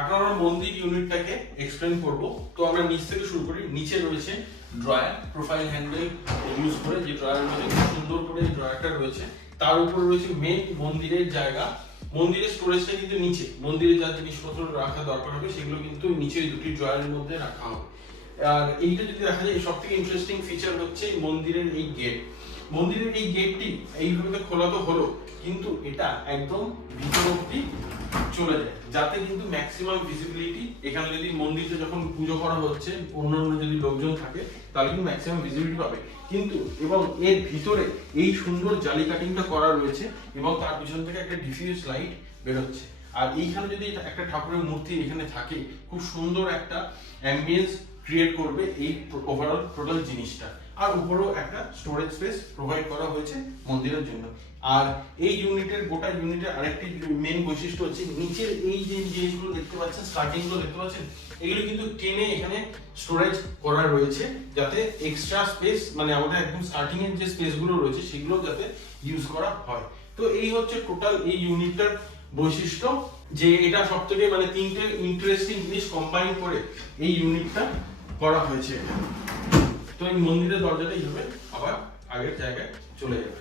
এখন আমরা মন্দির ইউনিটটাকে এক্সপ্লেন করব। তো আমরা নিচ থেকে শুরু করি। নিচে রয়েছে ড্রয়ার, প্রোফাইল হ্যান্ডেল ইউজ করে যে ড্রয়ারের মধ্যে খুব সুন্দর করে এই ড্রয়ারটা রয়েছে। তার উপর রয়েছে মেন মন্দিরের জায়গা। মন্দিরের স্টোরেজটা কিন্তু নিচে, মন্দিরে যা জিনিসপত্র রাখা দরকার হবে সেগুলো কিন্তু নিচে দুটি ড্রয়ারের মধ্যে রাখা হবে। আর এইটা যদি দেখা যায়, সব থেকে ইন্টারেস্টিং ফিচার হচ্ছে মন্দিরের এই গেট। মন্দিরের এই গেটটি এইভাবে খোলা তো হলো, কিন্তু এটা একদম ভিতর অব্দি চলে যায়, যাতে কিন্তু ম্যাক্সিমাম ভিজিবিলিটি, এখানে যদি মন্দিরে যখন পুজো করা হচ্ছে অন্যান্য যদি লোকজন থাকে তাহলে কিন্তু ম্যাক্সিমাম ভিজিবিলিটি পাবে। কিন্তু এবং এর ভিতরে এই সুন্দর জালি কাটিংটা করা রয়েছে এবং তার পিছন থেকে একটা ডিফিউজ লাইট বেরোচ্ছে। আর এইখানে যদি একটা ঠাকুরের মূর্তি এখানে থাকে, খুব সুন্দর একটা অ্যাম্বিয়েন্স ক্রিয়েট করবে এই ওভারঅল টোটাল জিনিসটা। আর উপরেও একটা স্টোরেজ স্পেস প্রোভাইড করা হয়েছে মন্দিরের জন্য। আর এই ইউনিটের, গোটা ইউনিটের আরেকটি মেন বৈশিষ্ট্য হচ্ছে নিচের এই যে জিনিসগুলো দেখতে পাচ্ছেন, স্টার্টিংগুলো দেখতে পাচ্ছেন, এগুলো কিন্তু টেনে এখানে স্টোরেজ করা রয়েছে, যাতে এক্সট্রা স্পেস, মানে আমাদের একদম স্টার্টিং এর যে স্পেসগুলো রয়েছে সেগুলো যাতে ইউজ করা হয়। তো এই হচ্ছে টোটাল এই ইউনিটটার বৈশিষ্ট্য, যে এটা সবথেকে মানে তিনটে ইন্টারেস্টিং জিনিস কম্বাইন করে এই ইউনিটটা করা হয়েছে। তো এই মন্দিরের দরজাটা এইভাবে আবার আগের জায়গায় চলে যাবে।